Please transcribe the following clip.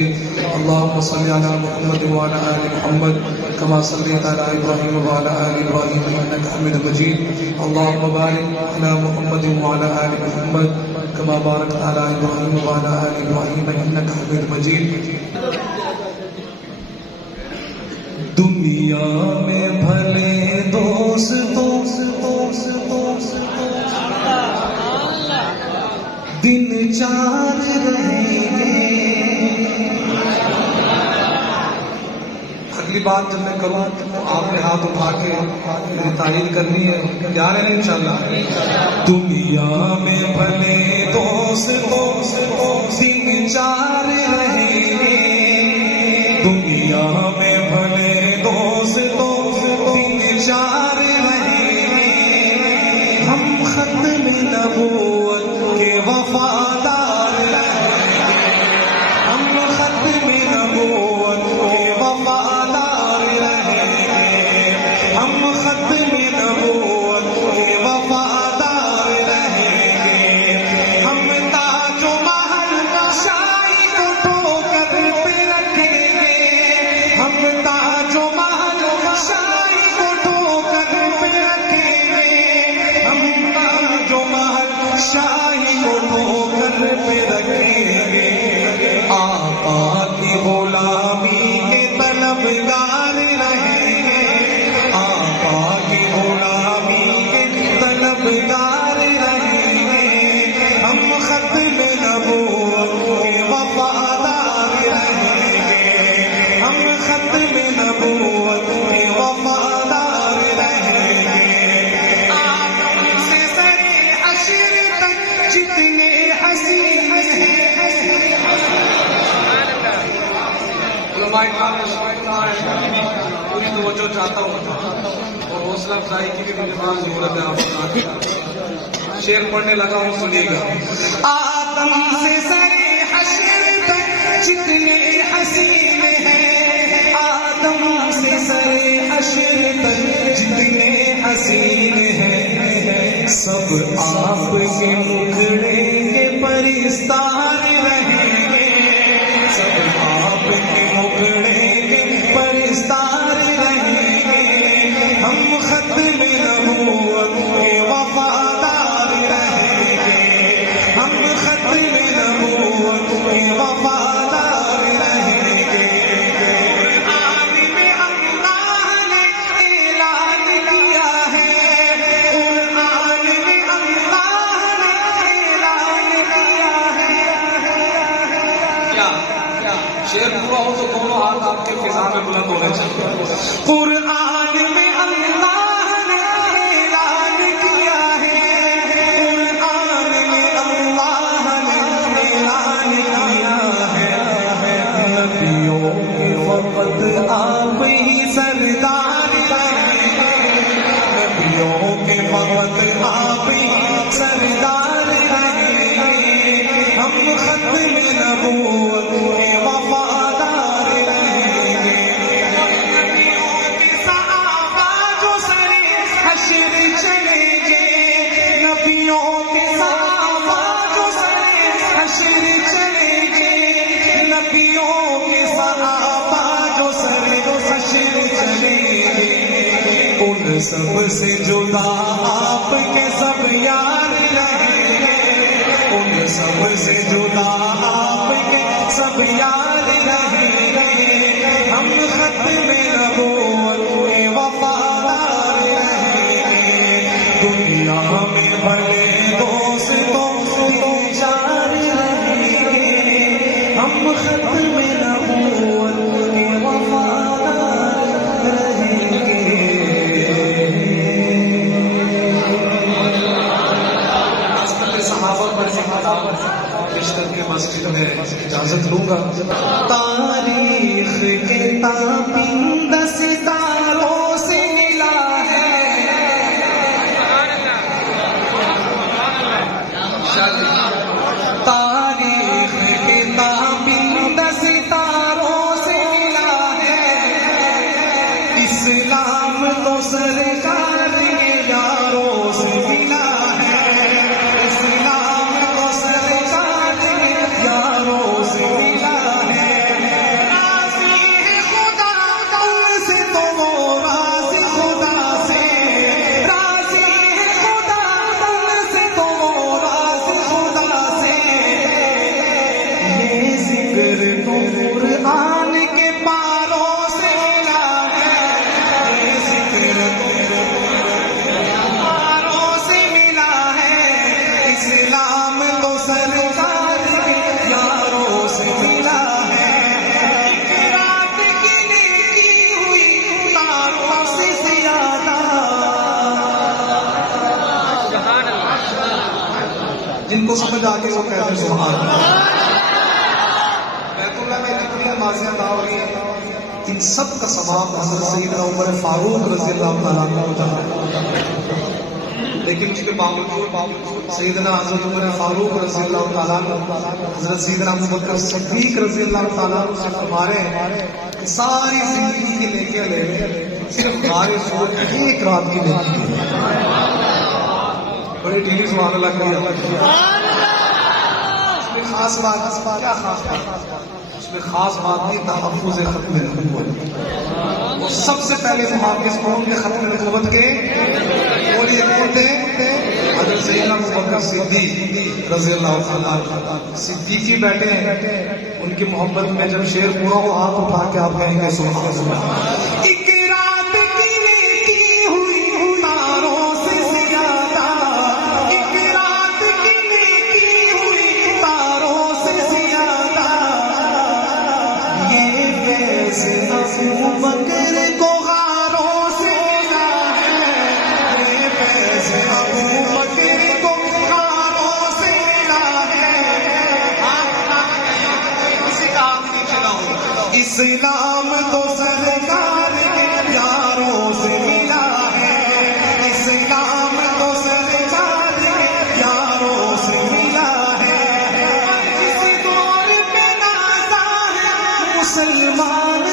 اللهم صل على محمد وعلى آل محمد كما صليت على إبراهيم وعلى آل إبراهيم إنك حميد مجيد. اللهم بارك على محمد وعلى آل محمد كما باركت على إبراهيم وعلى آل إبراهيم إنك حميد مجيد. دنیا میں بھلے دوستوں دن چار رہیں گے. اگلی بات جب میں کروں تو آپ نے ہاتھ اٹھا کے میری تعریف کرنی ہے. تیار ہیں انشاءاللہ؟ دنیا میں بھلے دوستوں دن چار رہیں گے. دنیا میں بھلے دوستوں دن چار رہیں گے. ہم ختم نبوت کے وفادار رہیں گے. ہم ختم نبوت کے وفادار رہیں گے. ہم ختم نبوت کے وفادار رہیں گے. ہم تاج و محل شاہی کو ٹھوکر پہ رکھیں گے. ہم تاج و محل شاہی کو ٹھوکر پہ رکھیں گے. ہم تاج و محل شاہی کو ٹھوکر پہ رکھیں گے. آقا کی غلامی کے طلبگار رہیں گے. آقا کی غلامی کے طلبگار رہیں گے. ہم ختم نبوت کے وفادار رہیں گے. ہم ختم نبوت کے وفادار رہیں گے. آدم سے سرے حشر تک جتنے حسین ہیں. علماء اکرام نے پوری توجہ چاہتا ہوں اور حوصلہ افزائی کی بھی مجھے بہت ضرورت ہے. آپ کو شعر پڑھنے لگا ہوں, سنیے گا. آدم سے سرے حشر تک جتنے حسین ہیں. آدم سے سرے حشر تک جتنے حسین ہیں. سب آپ کے مکھڑے کے پرستار رہیں گے. سب آپ کے مکھڑے کے پرستار رہیں گے. ہم ختم نبوت کے وفادار رہیں گے. ہم ختم نبوت کے وفادار رہیں گے. قرآن میں اللہ نے اعلان کیا ہے. قرآن میں اللہ نے اعلان کیا ہے. کیا شعر پورا ہو تو دونوں ہاتھ آپ کے فضا میں بلند ہونے چاہیے. قرآن میں اللہ نے اعلان کیا ہے. قرآن میں اللہ نے اعلان کیا ہے. نبیوں کے فقط آپ ہی سردار رہیں گے. نبیوں کے فقط آپ ہی سردار رہیں گے. ہم ختم نبوت کے وفادار رہیں گے. نبیوں کے صحابہ جو سرے حشر چلیں گے. نبیوں کے صحابہ جو سرے حشر چلیں گے. نبیوں کے صحابہ جو سرے حشر چلیں گے. ان سب سے جدا آپ کے سب یار رہیں گے. ان سب سے جدا آپ کے سب یار رہیں گے. ہم ختم نبوت کے وفادار رہیں گے. دنیا میں بھلے دوستوں دن چار رہیں گے. ہم ختم نبوت کے وفادار رہیں گے. صحابہ بشتر کے مسجد میں اجازت لوں گا. تاریخ کے تابند ستاروں سے ملا ہے. تاریخ کے تابند ستاروں سے ملا ہے. اسلام تو سرکار کے یاروں سے ملا ہے. اسلام تو سرکار کے یاروں سے ملا ہے. کو سمجھ آ کے وہ کہتے ہیں سبحان اللہ۔ بیت اللہ میں جتنی نمازیں ادا ہو رہی ہیں ان سب کا ثواب حضرت سیدنا عمر فاروق رضی اللہ تعالیٰ عنہ کو جاتا ہے، لیکن اس کے باوجود سیدنا حضرت عمر فاروق رضی اللہ تعالیٰ عنہ حضرت سیدنا ابوبکر صدیق رضی اللہ تعالیٰ عنہ سے ہمارے ساری زندگی کی نیکیاں لے لیں، صرف ہمارے سور ایک رات کی نیکی ہے۔ بڑی ڈھیلی سبحان اللہ کہی اللہ کی۔ اس میں خاص بات کیا خاص بات؟ اس میں خاص بات نہیں تحفظ ختم نبوت، وہ سب سے پہلے محافظ کون تھے ختم نبوت کے؟ بولیے کون تھے؟ حضرت سیدنا ابوبکر صدیق رضی اللہ تعالیٰ عنہ۔ صدیقی بیٹھے ہیں، ان کی محبت میں جب شعر پورا ہو ہاتھ اٹھا کے آپ کہیں گے سبحان اللہ۔ اسلام تو سرکار کے پیاروں سے ملا ہے، اسلام تو سرکار کے پیاروں سے ملا ہے، کسی دور پہ نازا ہے مسلمان